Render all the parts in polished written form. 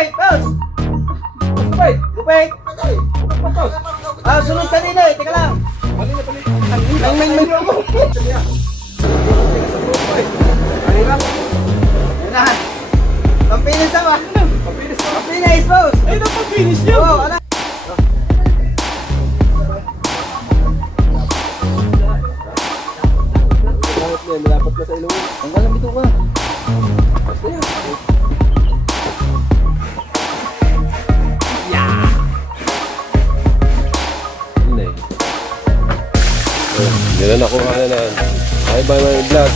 Gupay! Paus! Gupay! Gupay! Paus! Ah, sunod kanina eh. Teka lang. Nang ako. Ano ba? Yan na. Pampinis na ba? Pampinis, Paus! Ay, napampinis niyo! Oo, ano? Malapit na sa ilong. Ang galang bito ka. Basta yan. Hindi. Hindi na nakuha na yan. Ay ba may vlog?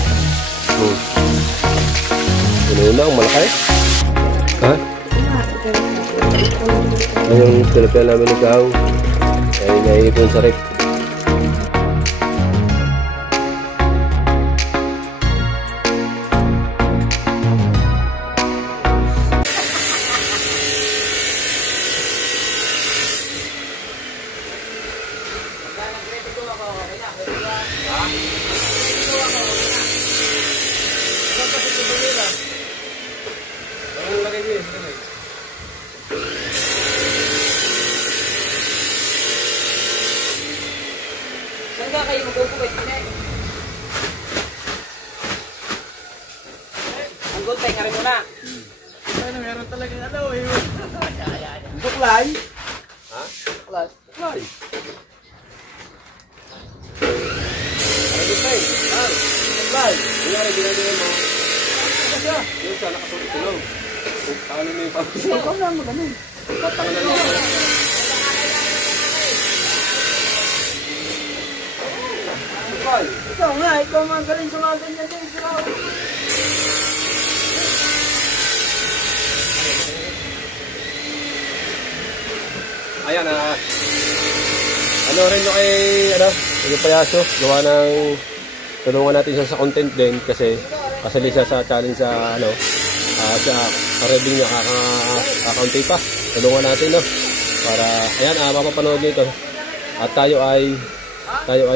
Ano na ang malaki? Ha? Yung tilapia namin ikaw ay naiipon sa rek. Saan ka kayo mag-upugay? Ang good tayo nga rin muna. Ano, meron talagang ano eh. Suklay? Ha? Suklay? Suklay. Suklay. Suklay. Kunyari, ginagawa mo. Ano siya? Yung siya, nakatulog-tulog. Paano mo yung pamilya? Ikaw na magaling. Tatanga na lang. Suklay. Ikaw nga, ikaw magaling sa mga ganyan din. Ikaw. Ayan, ano rin yung kay, yung payaso, gawa ng, tulungan natin siya sa content din kasi kasali siya sa challenge sa, sa reading niya, kakaunti pa. Tulungan natin, para, ayan, mapapanood nyo ito. At tayo ay,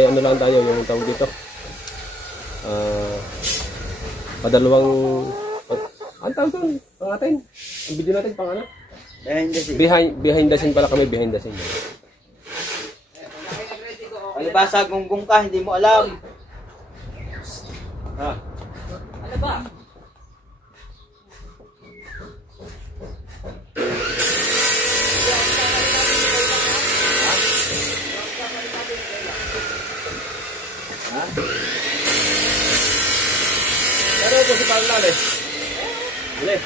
ano lang tayo, yung tawag dito. Padalawang, ang tawag doon, pang atin, ang video natin, pang ano? Behind the scene pala kami, behind the scene. Palibasa, gunggong ka, hindi mo alam. Ha? Ano ba? Ha? Ano po si Panglan eh? Dali.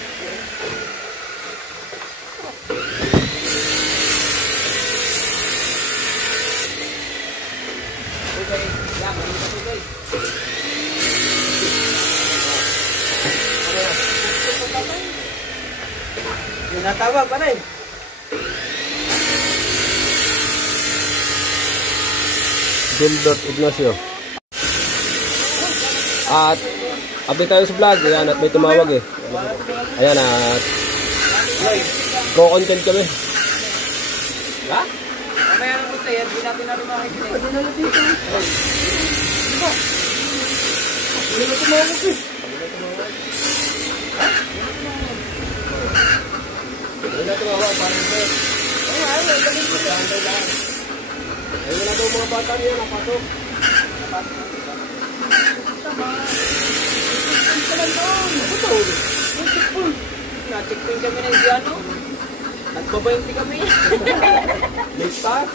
Yung natawag pa rin. Gilbert Ignacio. At update tayo sa vlog. Ayan, at may tumawag eh. Ayan, at co-content kami. Ha? Mamaya na po tayo, hindi natin natin makikita. Pwede na natin ito. Diba? Hindi na tumawag eh. Ha? Hindi na tumawag, parang sir. Oo, ayaw, galing ko lang. Ayun na daw mga bata niya, napasok. Na-checkpoint kami na Indiano. Nagbabaynti kami. Late pass?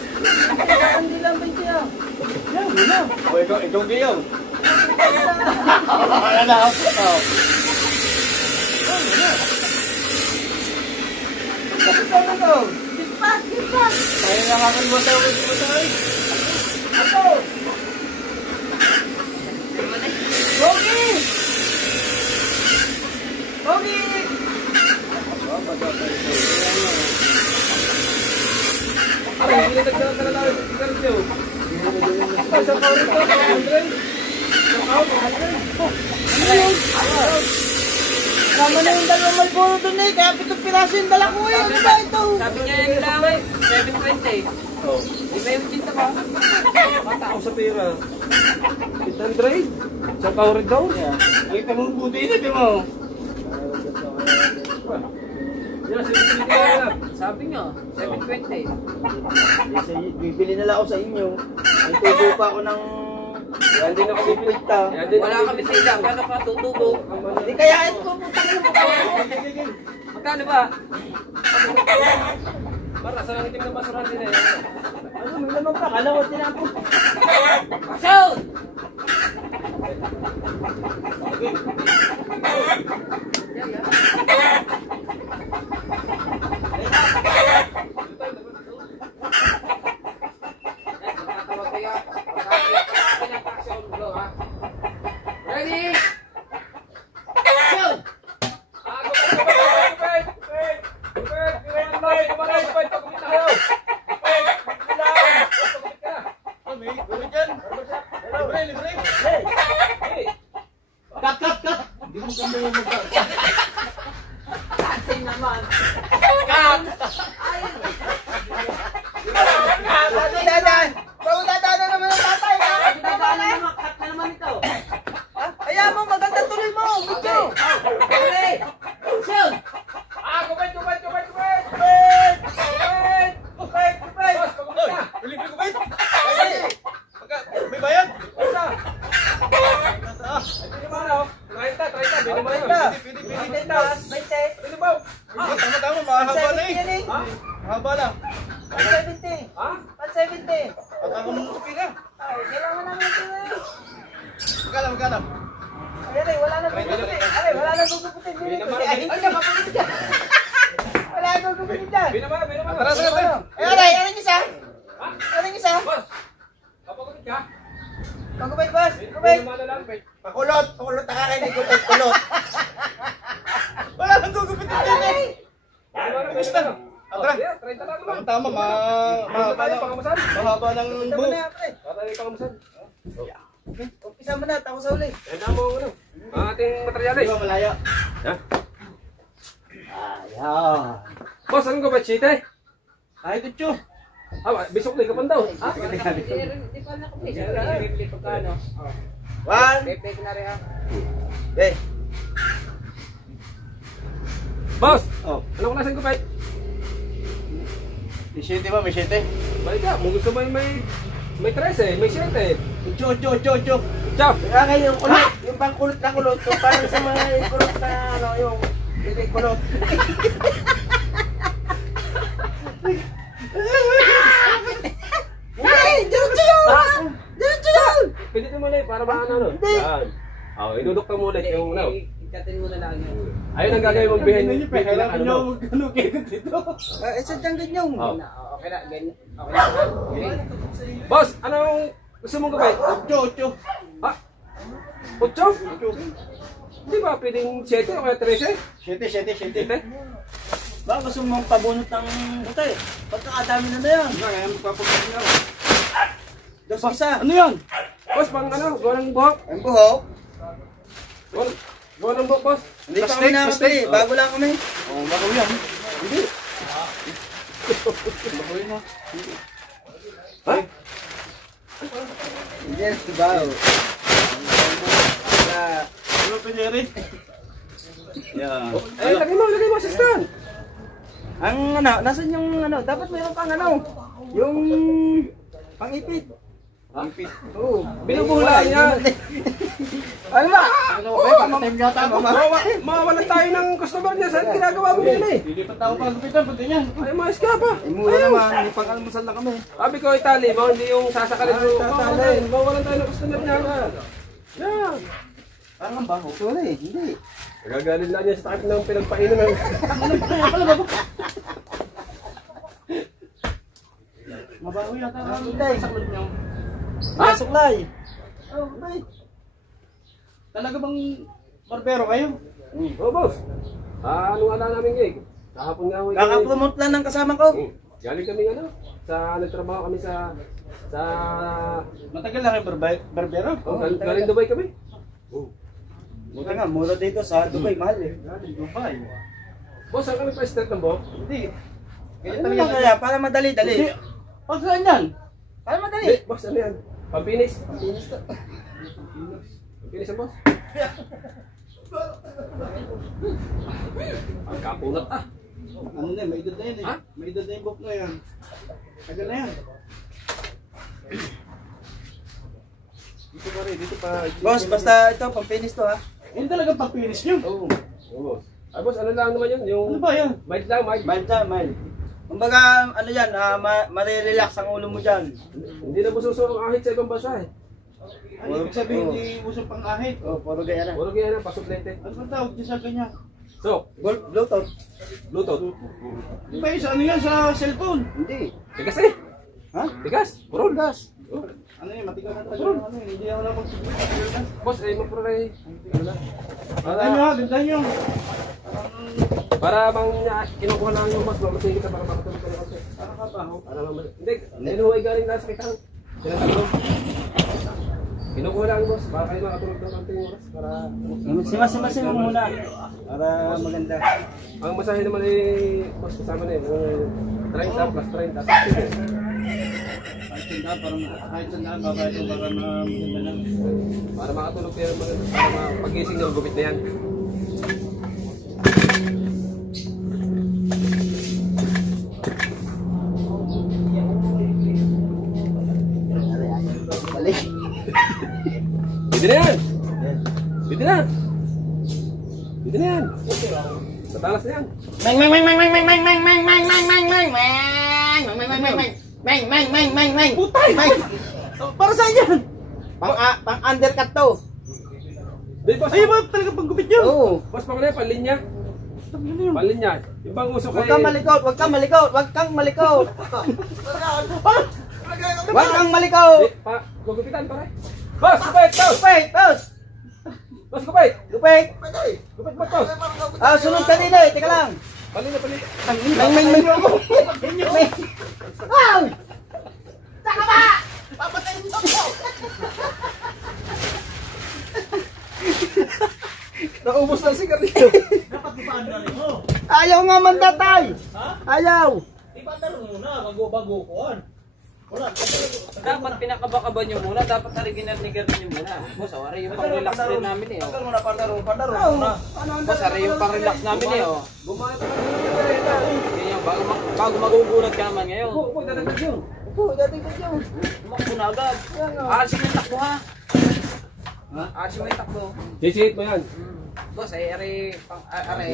Hindi lang ba siya? Yan, wala. O, ikaw giyaw. Wala na ako. Kapit na ito. Kitpas, kitpas. Kaya nakakalmataw ko si Matay. Ako. Pogi! Pogi! Ay, hindi na nagkakalala sa sigarilyo. Ay, sa kawan ito, sa Andre. Sa kawan, Andre. Ano yun? Sama na yung dalawang malboro dun eh. Kaya 7 piraso yung dala ko eh. Ano ba ito? Sabi niya yung lang, 720. Oh, Di ba yung tinta ka? mata ako sa pera. 800? Sa kawan daw? Ay, tamang buti na, di mo. Yan, 720 lang. Sabi nyo, 720. Kasi bibili na lang ako sa inyo. May tubo pa ako ng Yan din ako bibili. Yan din Wala kami sa ilang, kano pa tutubo. Hindi kayain ko, putang ina mo kayo. Magkano ba? Para sa itim na basurahan din eh. Ano, may naman pa, kalawat din ako. Action! Ready? Action! Cut! Hindi mo ganda yung magka. Ating naman. Dadaan! Dadaan na naman ang tatay! Dadaanan naman, cut na naman ito. Ayaw mo, maganda tuloy mo! Video! Okay. Action! May bayad? Tama, mahaba na eh. Mahaba na. 170. 170. Pagkakamunusukin na. Kailangan namin ito eh. Magkano? Ayan eh, wala na gugupitin. Wala na gugupitin. Wala na gugupitin dyan. Tara, tara. Anong isa? Anong isa? Pagupit, boss. Pagupit. Pakulot nakakainig ko pagkulot. Wala nang gugupitin dyan eh. Gusto na. Tara. Tama, mahaba ng buhok. Umpisa mo na, tako sa uli. Ang ating materyales. Di ba malaya? Ha? Ayan. Boss, anong ka ba, chite? Kahit ito. Bisok na ikapan daw. Di pa na kami. Bibili pagkano? One. Pepe na rin ha. Okay. Boss, Oh. anong klaseng kupit? May 7 ba? May 7? Balik ka, kung gusto mo may 13, may 7. Ocho. Ciao! Kaya nga yung kulot, yung bang kulot na kulot, yung parang sa mga kulot na ano, yung hindi kulot. Hey, diretso yun! Diretso yun! Pwede mo ulit para maano no? Yan. Idudukta mo ulit yung ano. Ikatin mo na lang yun. Ayun ang gagawin mong bihin. Kailangan nyo magkano kaya dito. Isa dyan ganyan. Okay na, ganyan. Okay na. Boss, anong gusto mong gawin? Ocho. Ha? 8? Hindi ba pwedeng 7 o kaya 13? 7. 7? Baka gusto mong pabunot ng buta eh. Pagkakadami na yan. Kaya magpapagpapin ako. Dos isa. Ano yan? Boss, pang ano? Gawa ng buhok? Ang buhok. Gawa ng buhok, boss? Hindi pa kami nakapili. Bago lang kami. Oo, bago yan. Hindi. Bago yun ha. Ha? Hindi yan, bago. Ano pa, Jerry? Yan. Ay, lagay mo, assistant. Ang ano, nasan yung ano, dapat mayroon pang ano, yung pang-ipit. Ipit. Oo. Binubuhulaan niya. Ano ba? Ano ba? Time yata ako. Mawawalan tayo ng customer niya. Saan ginagawa mo yun eh? Lilipat ako pagupitan, pati niyan. Ay, maayos ka pa. Mura naman, hindi pang almusal na kami. Sabi ko, itali mo, hindi yung sasakalin mo. Tatali. Mawawalan tayo ng customer niya. Yan. Parang ang baho. Sorry, hindi. Nagagalit lang niya sa takip ng pinagpainan ng... Mabaho yata. Hindi. Suklay. Oh, okay. Talaga bang barbero kayo? Oh, boss. Ano nga na namin gig? Kahapon nga ako. Kaka-promote lang ng kasama ko. Galing kami nagtrabaho kami sa... Matagal na kayo barbero? Galing Dubai kami. Mura nga, mura dito sa Dubai, mahal eh. Dubai. Boss, saan kami pa-start ng buhok? Hindi. Ano lang kaya, para madali-dali. Pag saan yan? Para madali. Boss, ano yan? Pampinis. Pinis to. Pampinis ang boss. Ang kapunat Ano na, may edad na yan eh. Ha? May edad na yung book na yan. Tagal na yan. Dito pa rin, dito pa. Boss, basta ito, pang-finish to ha. Yun talagang pag-finish nyo. Oo. Oo, boss. Ay, boss, ano lang naman yun? Yung Ano ba yan? mild lang, mild. Mild na, mild. Kumbaga, ano yan, marirelax ang ulo mo dyan. Hindi na bususo ang ahit sa ibang bansa eh. Ay, ibig sabihin, hindi usong pang-ahit. Oh, puro gaya na. Puro kaya na, pasuplente. Ano ba tawag niya sa kanya? So, Bluetooth? Bluetooth. Di ba yun sa ano yan, sa cellphone? Hindi. Tigas eh. Ha? Tigas. Puro. Gas. Oh. Ano yun, matigas na talaga. Ano yun, hindi ako lang mag-sigurity. Boss, eh, magpuro eh. Ano na? Gandahan nyo ha, gandahan nyo. Para bang kinukuha lang yung mas mamasigit sa para makatulog ka naman siya. Parang kapaho. Para naman. Hindi, niluhay galing nasa kitang. Sinatalo. Kinukuha lang boss, para kayo makatulog ng konting oras. Para Simas mo muna. Para maganda. ang masahe naman ay boss kasama na yung 30 plus 30. Kahit sandaan, babayad ko para maganda lang. Para makatulog kayo, para pagising ng gupit na yan. Balik. Pwede na yan! Pwede na! Pwede na yan! Tatalas na yan! Putay! Para saan yan? Pang undercut to. Di, boss, Ay, ba talaga panggupit nyo? Oo. boss, pang ano yan, panlinya. Panlinya. Yung bang uso Huwag kay... kang malikot, huwag kang malikot, huwag kang malikot. Huwag kang malikot. Gugupitan pare. Boss, gupit! Boss! Gupit, boss. Boss, gupit! Gupit. Gupit ba, boss? Ah, sunod ka nila eh, teka lang. Panlinya, panlinya. May. Wow! Saka ba? Papatayin mo ko. Naubos na ang sigarilyo. Dapat ipaandar mo. Ayaw nga mandatay. Ha? Ayaw. Ipaandar mo muna, bago kuhan. Wala. Dapat pinakabakaban nyo muna, dapat hariginar-nigar nyo muna. Boss, ari yung pang-relax rin namin eh. Pandar mo na, pandar mo muna. Boss, ari yung pang-relax namin eh. Ganyan, bago magugulat ka naman ngayon. Upo, dadagdag yun. Opo, dating ko dyan. Tumakbo na agad. Alisin mo yung takbo ha. Alisin mo yung takbo. Sisihit mo yan. Boss, ay ari ari.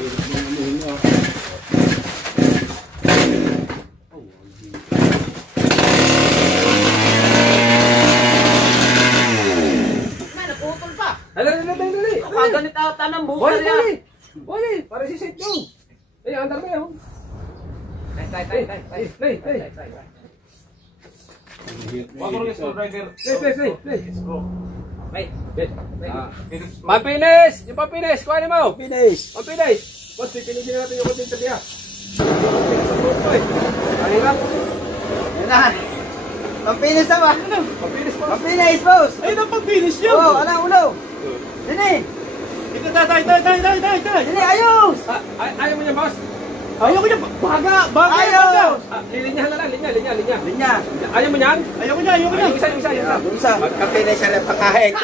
May naputol pa. Dali. Kaganit ata ng buka Boy, niya. boy, para sisihit yun. Eh, andar mo yun. Tay. Bago rin screwdriver. Play. May. Pampines! Yung pampines, kuhanin mo! Finish. Pampines! Boss, pipinigin natin yung konting tabi ha. Ano lang? Yan na. Pang-finish na ba? Pampines po. Pang-finish, boss. Ayun ang pag-finish nyo. Oo, ano ulo? Dini. Ito, tay. Dini, ayos. Ayaw mo niya, boss? Ayaw ko niya, baga. Ayos. Lilinyahan na lang, linya. Linya. Ayaw mo niyan? Ayaw ko niya. Yung isa. Yung isa. Magka-finish na rin pang-ahit.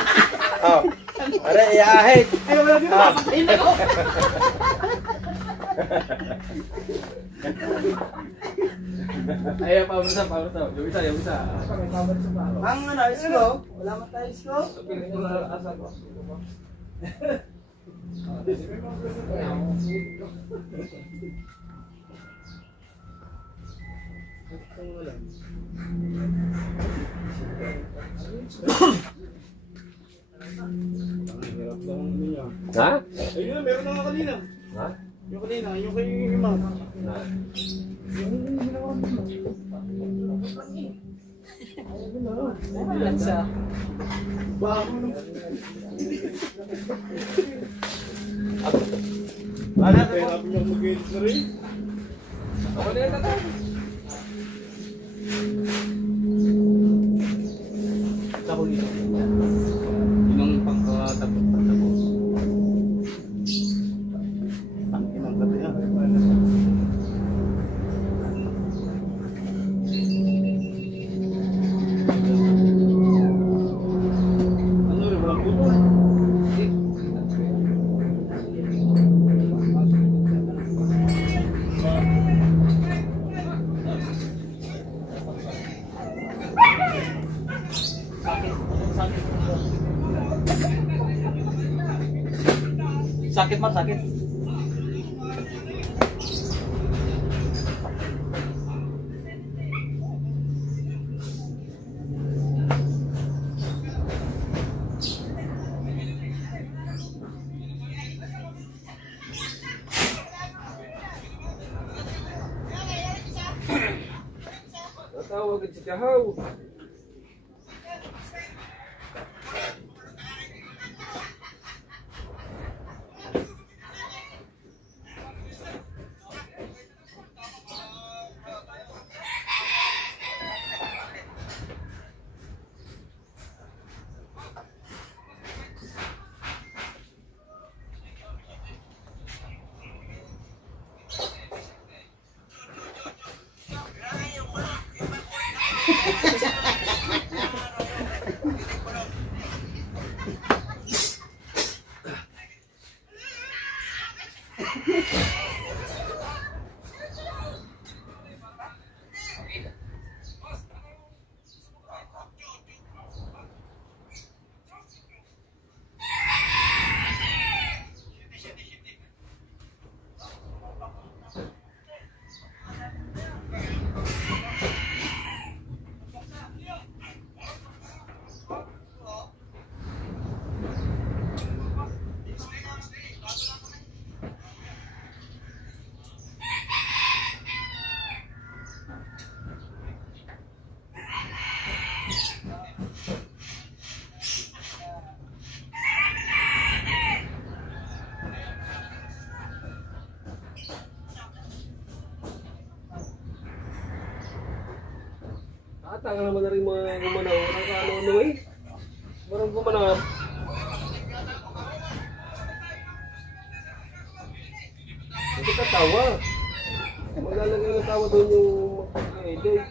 Oh. Para i-ahit. Ayaw ko lang yun. Ayaw, pamusa. Yung isa. Ang ano, isko. Wala man tayo isko. Ha? Ayun, meron na nga kanina. Ha? Yung kanina, yung kay Imam. Lansa. Ano, pera po niya mag-edit na rin. Ako na yan, tatay. Sa huli. Yun ang pangkatapos. Ang inang gabi yan. Ano rin, walang puto. Sakit man, sakit. Natawag si Kahaw. Tanga naman na rin mga gumanaw. Ano eh. Marang gumanaw. Hindi ka tawa. Maglalagay ng tawa doon yung mag-edit.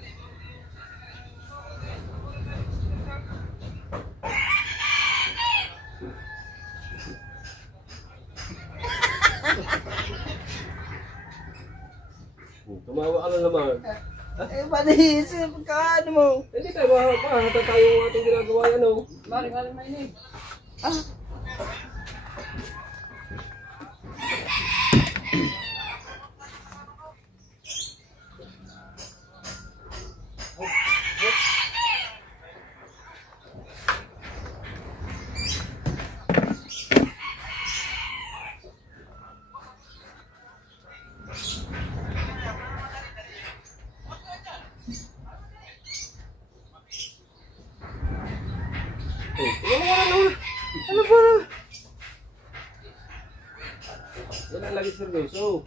Tumawa ka na naman. Eh, panisip ka, ano mo? Hindi tayo mahata tayo yung ating ginagawa yan, oh. Maring mainit. Ano ba? Wala lagi seryoso.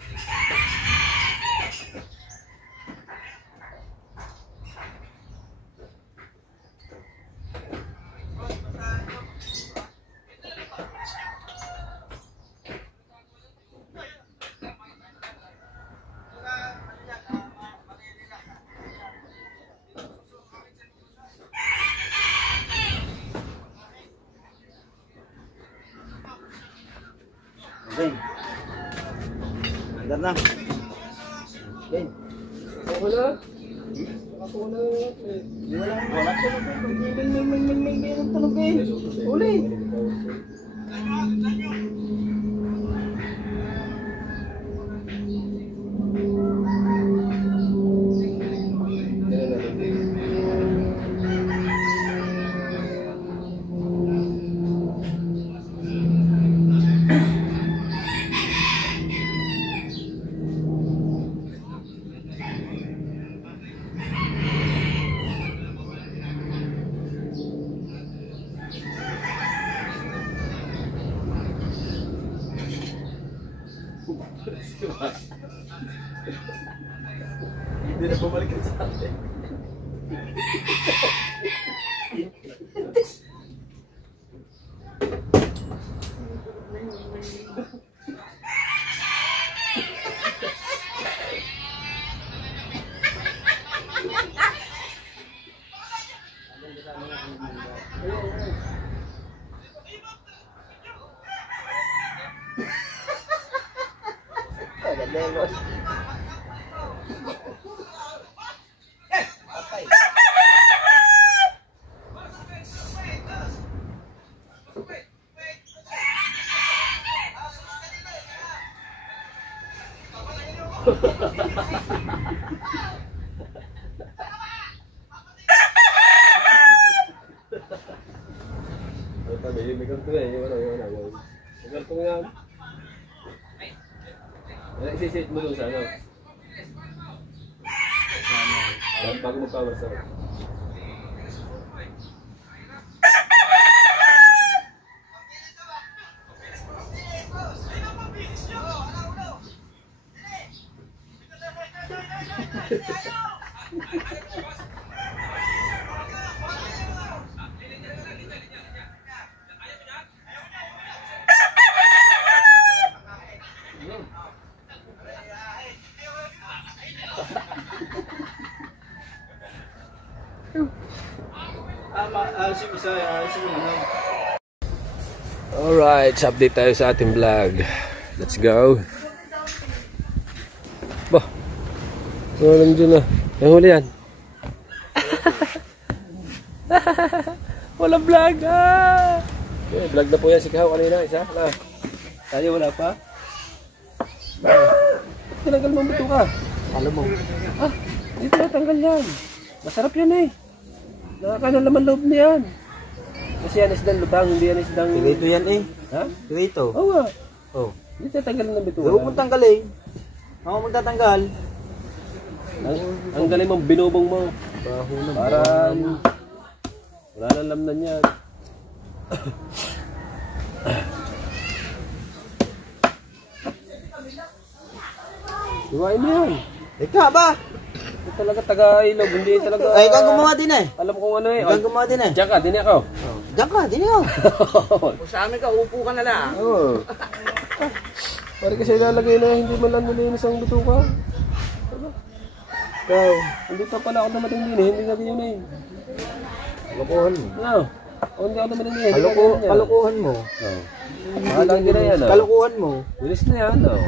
Okay. Andar na. Okay. Ako na. Ako na. Wala tulog eh. May tulog eh. Uli. Hindi na bumalik sa atin. May karton eh, yung ano. May karton yan. Isisit mo dun sa ano. Bago mag-power sa Alright, update tayo sa ating vlog. Let's go. Bah, walang dyan na. Yung huli yan. Walang vlog. Okay, vlog na po yan si Kahaw kanina. Isa na. Tayo wala pa. Tinanggal mo bito ka. Alam mo. Dito natanggal yan. Masarap yan eh. Nakakalaman loob niyan. Kasi yan isdang lubang, hindi yan isdang... Pirito yan eh. Ha? Pirito. Oo nga. Oh. Hindi tatanggalin ng bituka. Huwag mong tanggalin. Ako magtatanggal. Ang galing mong binubong mo. Baho na. Parang... wala nang lamnan yan. Iwain mo yan. Ika ba? Ito talaga taga-ilog, hindi talaga... Ay, ikaw gumawa din eh. Alam kong ano eh. Ikaw gumawa din eh. Diyan ka, din ako. Diyan ka, din ako. Kung sa amin ka, upo ka na lang. Oo. Pare kasi ilalagay na hindi man lang nilinis ang bituka. Ikaw. Hindi pa pala ako dumating din eh, hindi natin yun eh. Kalokohan mo. No. O hindi ako dumating din eh. hindi natin yan. Kalokohan mo. Oo. Mahalang din na yan oh. Kalokohan mo. Bilis na yan oh.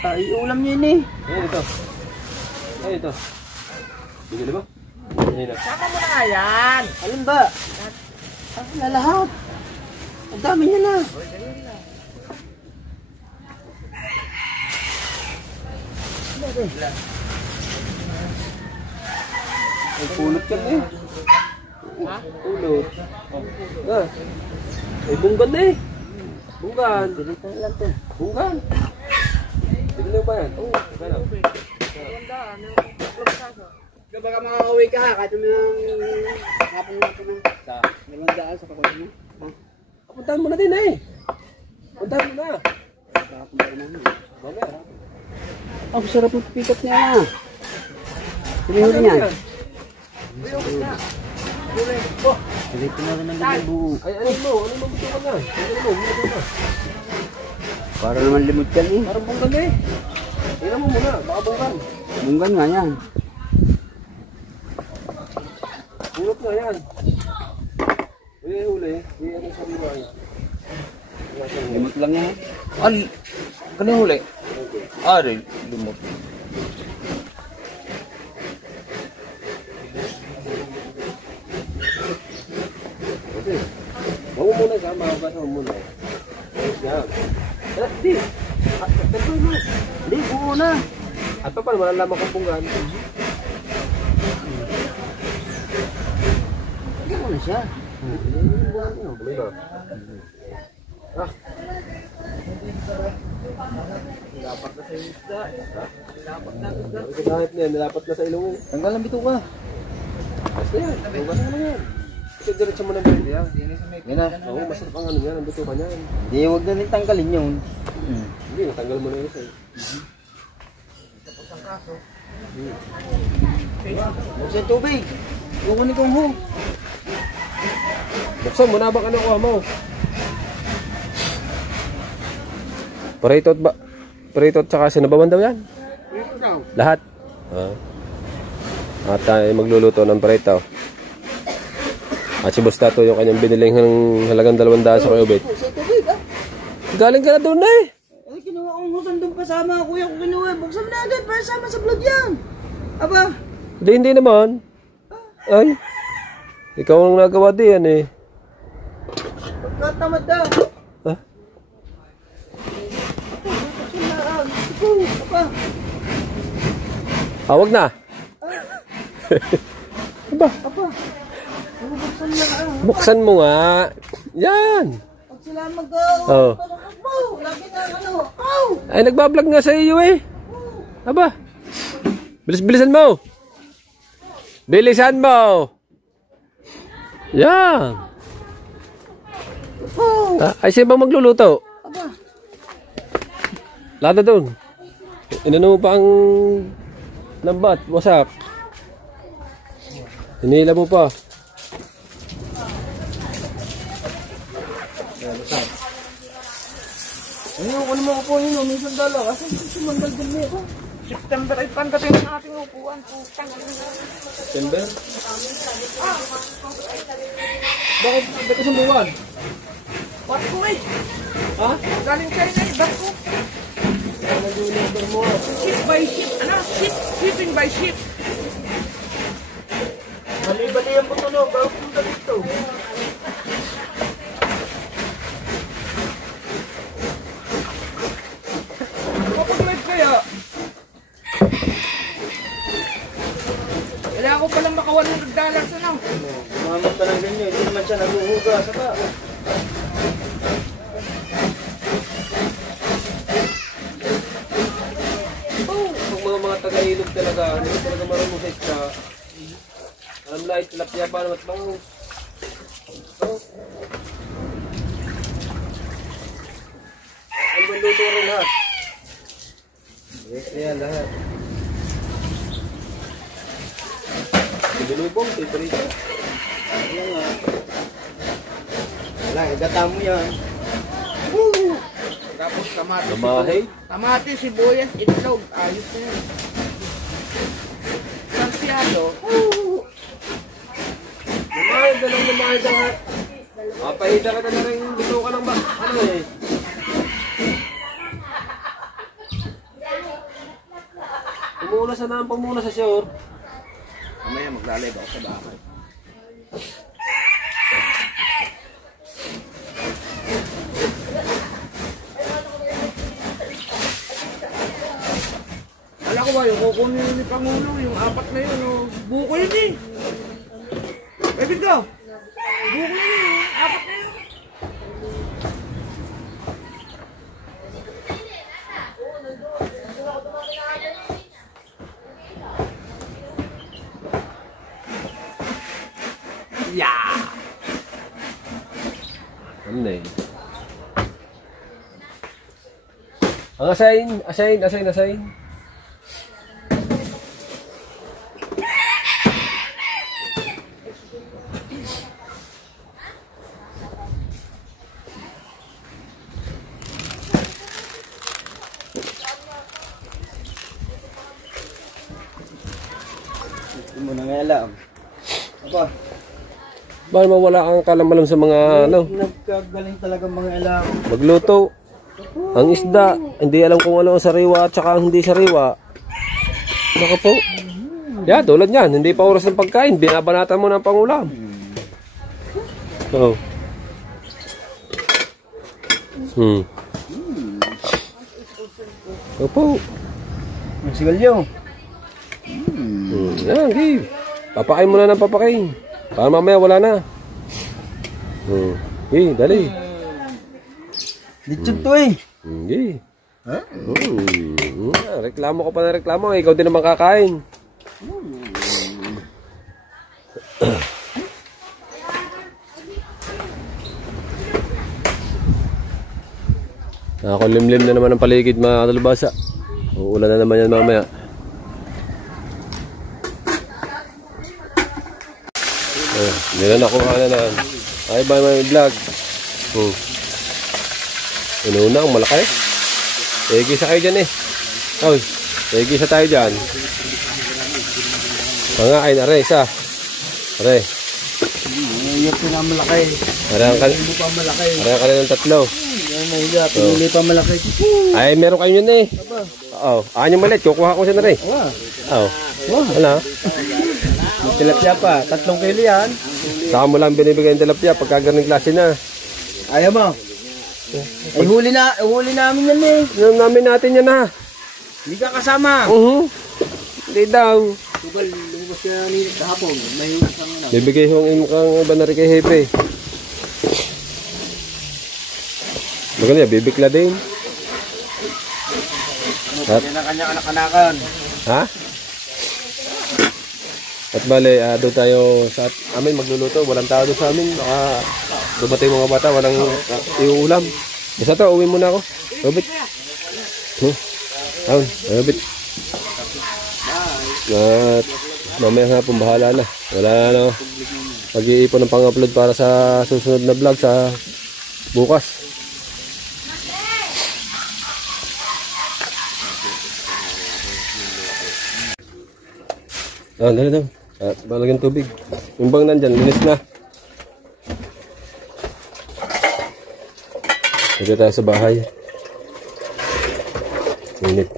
Ay, ulam niya yun eh. Ayun ito. Ayun ito. Bigyan ba? Ayun na. Sama mo na nga yan. Alin ba? Na lahat. Ang dami niya na. Ay, pulot ka na eh. Ha? Pulot. Ah. Ay, bunggan na eh. Bunggan. Dito lang to. Bunggan. Dito ba yan? Oo. Ano? Baka makakauwi ka ha, kahit nang hapon natin na. Sa? Dalawang daan sa kakulit mo. Puntahan mo na din eh. Puntahan mo na. Hapon tayo namin. Mamaya. Ang sarap ng pikat niya. Pinihuli niya. Dito na rin ang buo. Ay, ano mo? Ano mo gusto ka na? Ano mo? Ano mo? Para naman limot yan eh. Parang bunggan eh. Tingnan mo muna. Baka bunggan. Munggan nga yan. Pulot nga yan. Huli. Ano sa riwa yan? Limot lang yan. Kanina huli? Limot. Okay. Huwag mo muna ka. Makabasa mo muna. Yan. Di. Tentoy mo. Hindi, buo na. At pa paano malalaman kong bunggan? Hindi mo na siya. Tuloy na. Ah. Dapat na sa isda. Dapat na isda. Kahit na yan, nalapat na sa ilong eh. Tanggal ang bituka. Basta yan. Bunggan na naman yan. Kasi diretso mo ng berde yan. Yan na. Oo, masarap ang ano yan. Ang bituka niyan. Hindi, huwag na rin tanggalin yun. Hindi, natanggal mo na yun sa'yo. Huwag sa tubig. Huwag ko ni kong home. Buksan mo na ba ka nakuha mo? Parito ba? Parito at saka sinabawan daw yan? Lahat? At tayo magluluto ng parito. At si Bustato yung kanyang biniling halagang 200 sa kayobit. Sa tubig ah. Galing ka na doon na eh. Ay, kinuha kong husan doon pasama. Kuya ko kinuha. Buksan mo na agad para sama sa vlog yan. Aba. Hindi naman. Ay. Ikaw ang nagawa din yan eh. Katamad na. Ha? Apa? Ah, wag na. Aba, Apa? Bubuksan na lang. buksan mo nga. Yan. Pag sila Oo. lagi na ano. Oh! Ay, nagbablog nga sa iyo eh. Aba. Bilis-bilisan mo. Bilisan mo. Yan. Oh! Ay, siya bang magluluto? Aba. Lada doon. Inano mo pa ang lambat, wasak. Hinila mo pa. Ayun, kung naman upo nyo, minsan dala. Kasi sumandal din mo ako. September ay pandating ng ating upuan. September? Bakit isang buwan? Barko eh. Ha? Galing China eh, barko. Ship by ship. Ano? Shipping by ship. Bali-bali ang putulo. Bago punta dito. Kapag live kaya, kailangan ko palang maka $100 ano? Mamot pa ng ganyan, hindi naman siya naghuhuga. Saka, Pag mga taga-ilog talaga, hindi talaga marunong sa isda. Alam lahat, tilapia pa naman bangus. Ano ba luto rin lahat? yes, yan lahat. Binubong, titrito. Yan nga. Wala, igata mo yan. Tapos kamatis. Namahay. Kamatis, sibuyas, itlog. Ayos na yan. Santiago. Namahay, dalawang namahay lahat. Pahida ka na rin, bito ka ng ano eh. Pumuna sa nang pumuna sa shore. Mamaya maglalib ako sa bahay. Alam ko ba, yung kukunin ni Pangulo, yung apat na yun, oh, buko yun eh. Pwede ka. Buko yun eh, apat na yun. Ano na yun? Ang asayin. Hindi mo na nga alam. Aba, Baka mawala kang kalamalam sa mga ano, nagkagaling talaga mga alam. magluto. Ang isda, hindi alam kung ano ang sariwa at saka ang hindi sariwa. Naka po. Yeah, tulad yan, hindi pa oras ng pagkain, binabanatan mo ng pangulam. Oo. Opo. Ang sigalyo. Yan, give. Papakain mo na ng papakain. Para mamaya wala na. Dali. Litsod to eh. Hindi. Reklamo ko pa na reklamo. Ikaw din naman kakain. Nakakulimlim na naman ang paligid mga kalabasa. Uulan na naman yan mamaya. Hindi na nakuha na na. Ay ba may vlog? Inuna ang malaki. Tegisa kayo dyan eh. Oy, tegisa tayo dyan. Pangain, are, isa. Are. Iyak ko na malaki. Are ang Hindi pa malaki. kanilang tatlo. Yan na hiya, pinili pa malaki. Ay, meron kayo yun eh. Oo. Anyong malit, kukuha ko siya na rin. Oo. Ano? Tilapia pa, 3 kilo yan. Saka mo lang binibigay ng tilapia pagka ganang klase na. Ayaw mo? Ay, huli namin yan eh. Namin natin yan ha. Hindi ka kasama. Hindi daw. Tugal, lumabas ka nilit kahapon. May isang na. Bibigay ko ang imukang iba na rin kay Hepe. Maganda yan, bibikla din. At, Yan ang kanyang anak-anakan. ha? At bale, doon tayo sa amin magluluto. Walang tao doon sa amin. Baka dumating mga bata, walang iuulam. Basta to, uwi muna ako. Robit. Taon, Robit. At mamaya nga pong bahala na. Wala na. Mag-iipon ng pang-upload para sa susunod na vlog sa bukas. Dali daw. At balagyan tubig. Yung bang nandyan, linis na. Dito tayo sa bahay. Init.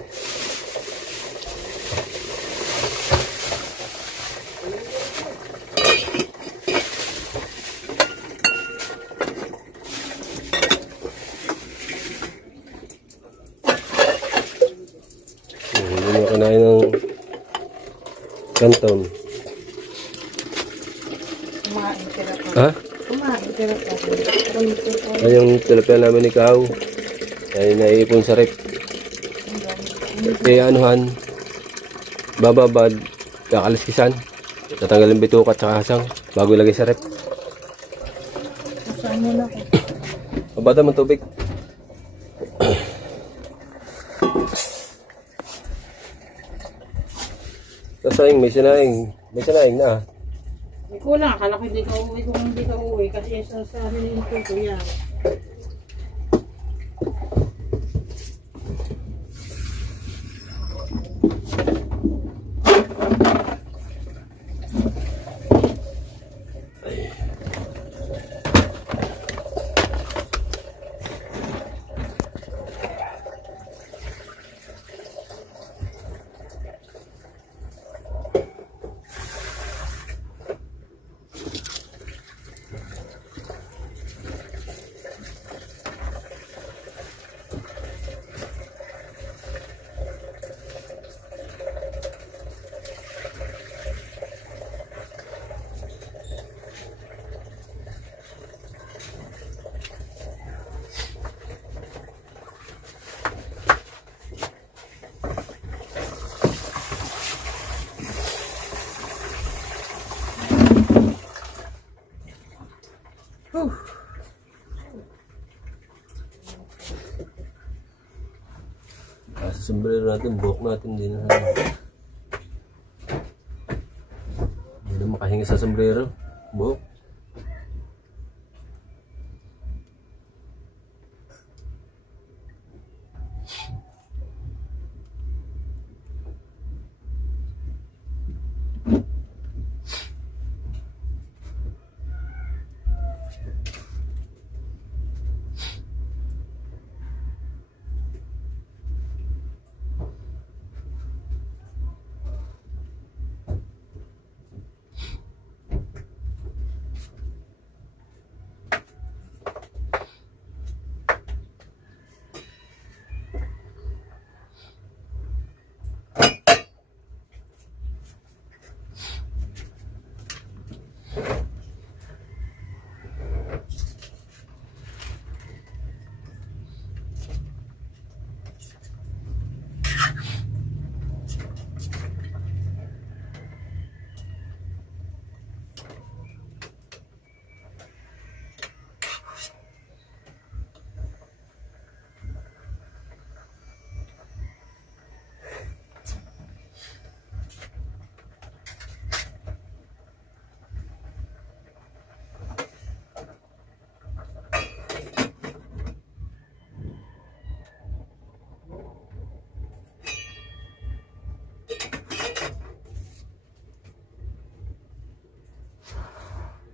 Hindi na kinain ng kanton. Ha? Ay, yung tilapia namin ikaw ay naiipon sa rep. Kaya anuhan, bababad, kakaliskisan, tatanggalin bituka at saka hasang bago ilagay sa rep. Babada mo tubig. Sasaing, may sinaing na. Hindi ko lang, akala ko hindi ka uuwi kung hindi ka uuwi kasi sa amin yung ito yan. Sa sombrero natin, buhok natin din na. Hindi na makahinga sa sombrero. Buhok.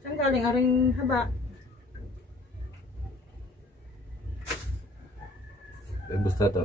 Saan galing aring haba? Basta to.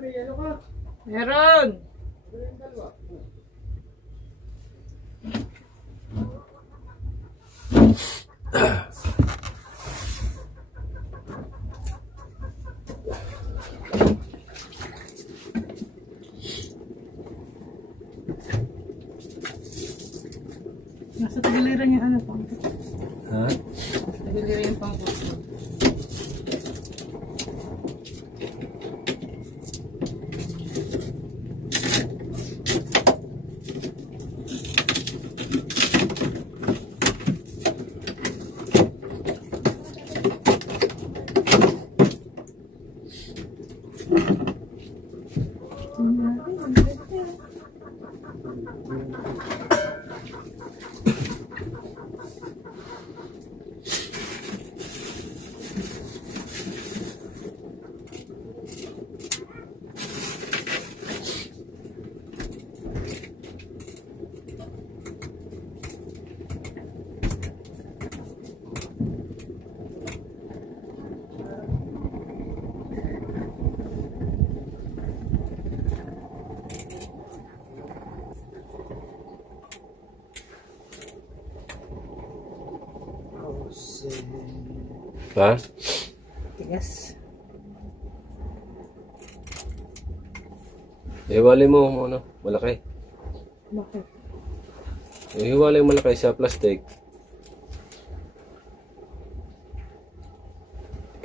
Meron! Nasa tagiliran yung ano pang. Ha? Tagiliran yung pang. Ha? Tigas. Iwalay mo ano, malaki. Bakit? Iwalay mo malaki sa plastic.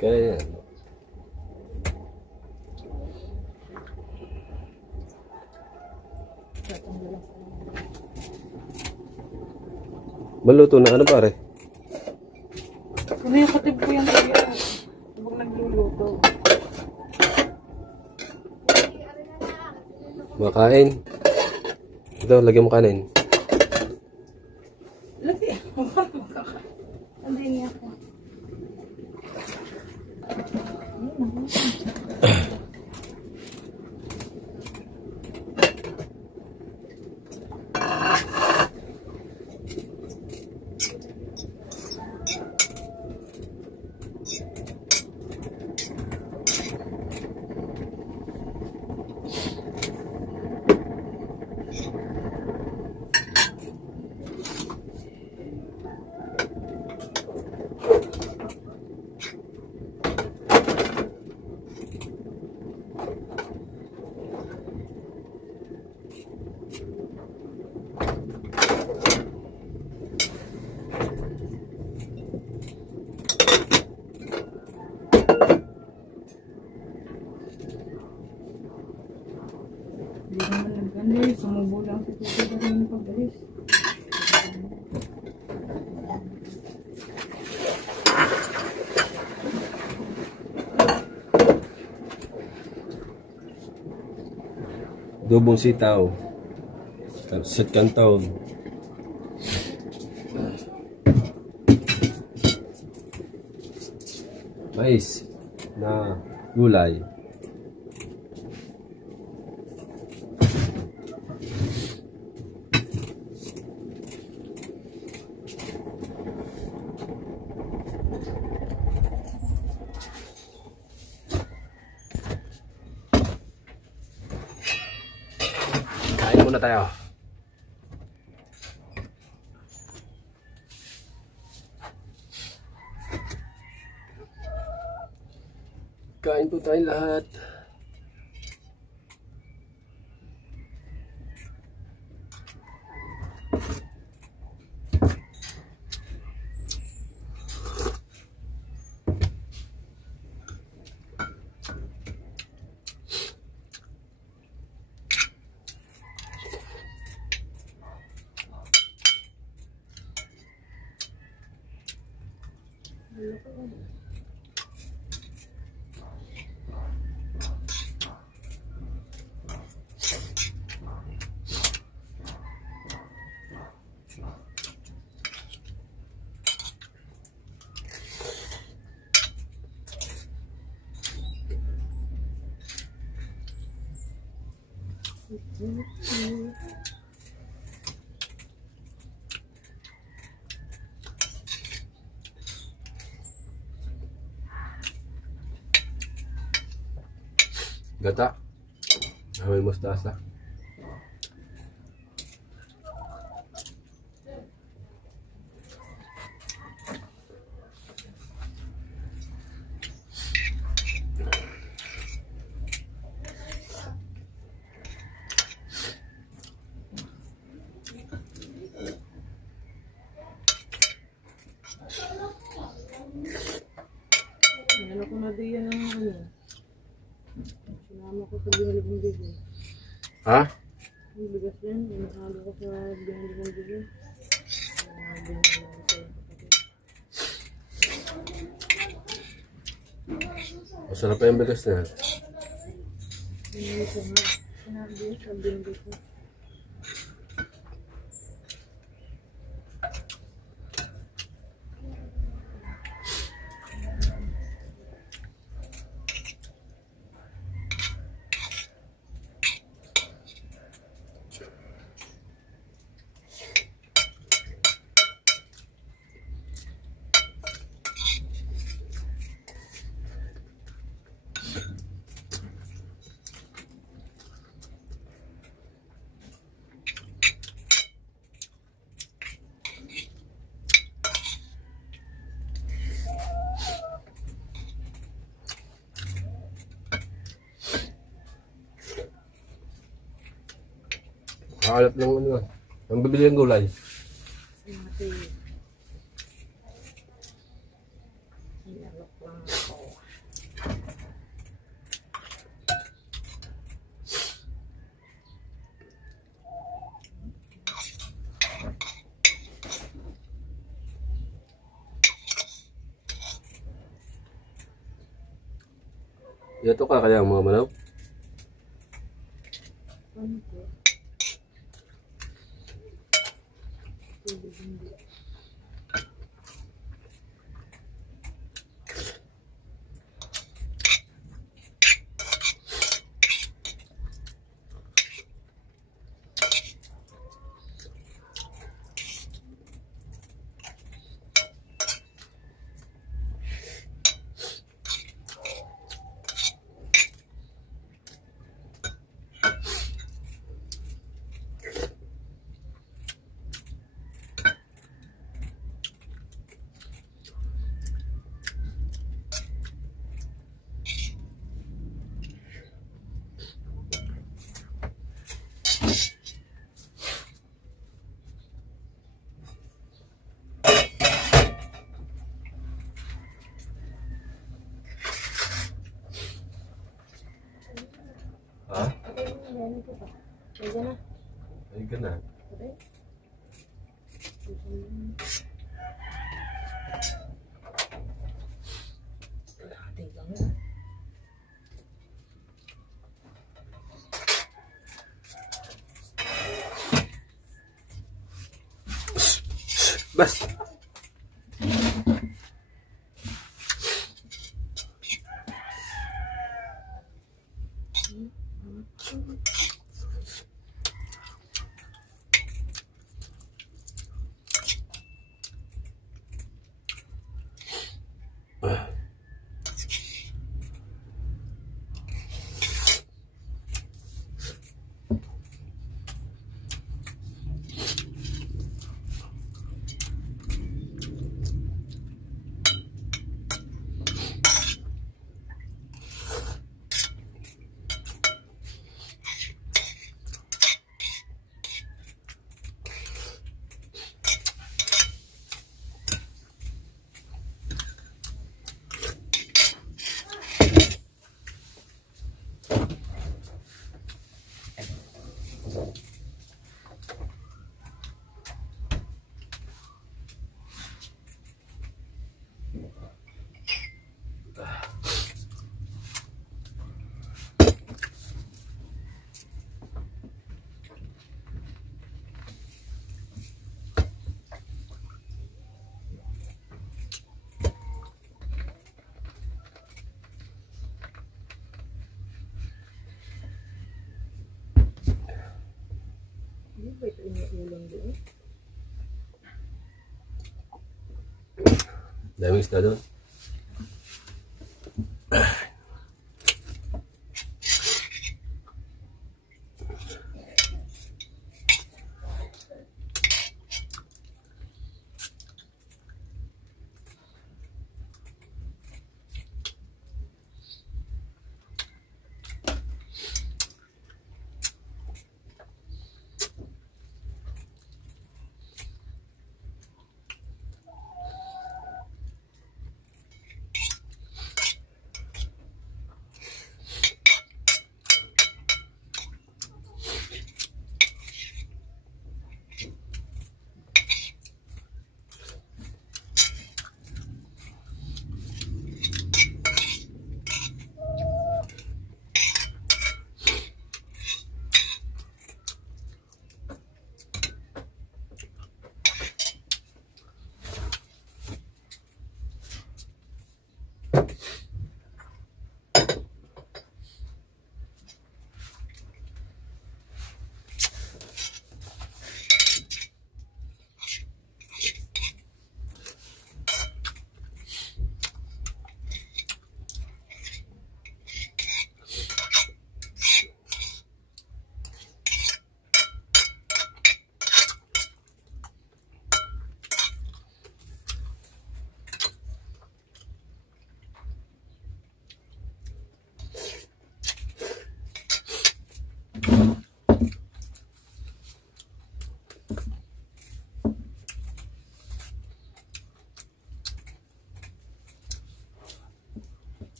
Kaya yan. Maluto na ano pare? Ano yung katib ko yung kaya? Habang nagluluto. Makain. Ito, lagyan mo kanin. Lagi. Hindi niya ako. Hindi naman nag-alis. Sumubo lang sa tuto na rin pag-alis. Dubong sitaw. Set kantaw. Mais na gulay. Kain muna tayo. Kain po tayo lahat. Gata. May mustasa. Ano ko na diyan ng ano. Sinama ko sa binili kong bigo. Ha? Yung bigas yan, inahalo ko sa binili kong bigo. Binili ko sa kapatid. Masarap pa yung bigas na yan. Binili ko nga. Sinabi sa binili ko. Nakakalap ng ano. Ang bibili ng gulay. Mati. Inalok lang ako. Ito ka kaya ang mga manok? Ano po? Hindi. Ha? Ano po ba? Pwede na. Ay ka na. Pwede? Kalahati lang yan. Bas! Hindi ba ito iniulam doon? Daming isda doon.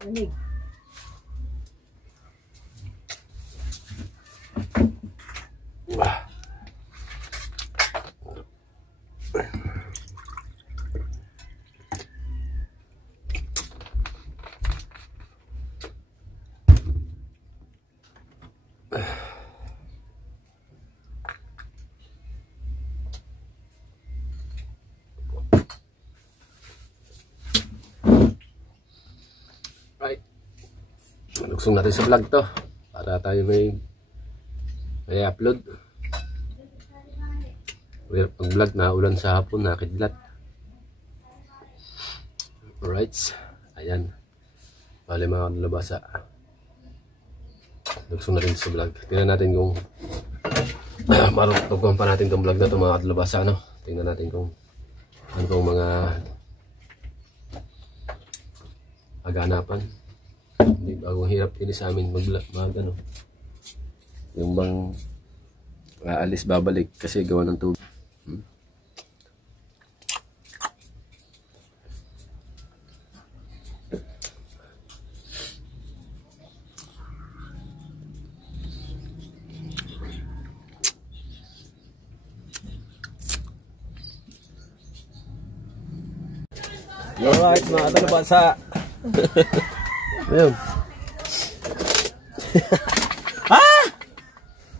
Manig. Right. Luksong natin sa vlog to para tayo may upload. Hirap pag vlog na ulan sa hapon, nakidlat. Alright. Ayan. Bale mga kalabasa. Luksong natin sa vlog. Tingnan natin kung marunong pa natin itong vlog na ito mga kalabasa. Ano? Tingnan natin kung ano pong mga aganapan. Hindi bagong hirap din sa amin mag ano, yung bang aalis babalik kasi gawa ng tubig. Alright mga kalabasa. Ayun.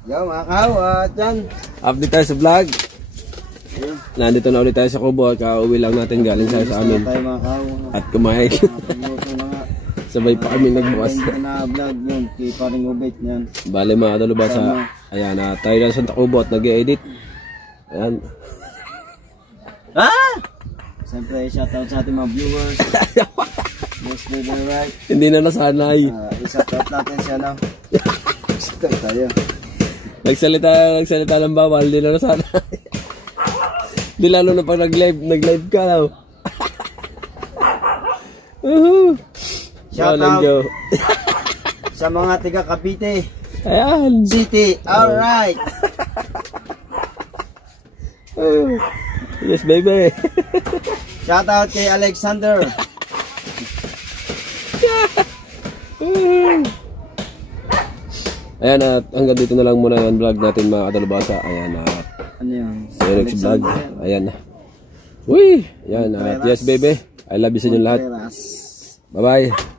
Yo mga kawat dyan. Update tayo sa vlog. Nandito na ulit tayo sa Kubo at kauwi lang natin galing sa amin. Tayo mga kawat. At kumain. Pagluto na nga. Sabay pa kami nagbukas. Na vlog yun. Kay paring ubit yan. Bale mga kalabasa. Ayan na tayo na sa Kubo at nag-edit. Ayan. Siyempre shoutout sa ating mga viewers. Yes, baby, right? Hindi na nasanay. I-shoutout natin siya na. Shoutout tayo. Nagsalita ng bawal, hindi na nasanay. Di lalo na pag nag-live ka daw. Shoutout sa mga tiga Cavite Ayan. City. Alright. Yes, baby. Shoutout kay Alexander. Ayan at hanggang dito na lang muna yung vlog natin mga kadalubasa. Ayan at Ano yun? next vlog. Ayan na. Uy! Ayan at yes baby. I love you sa inyo lahat. Bye bye.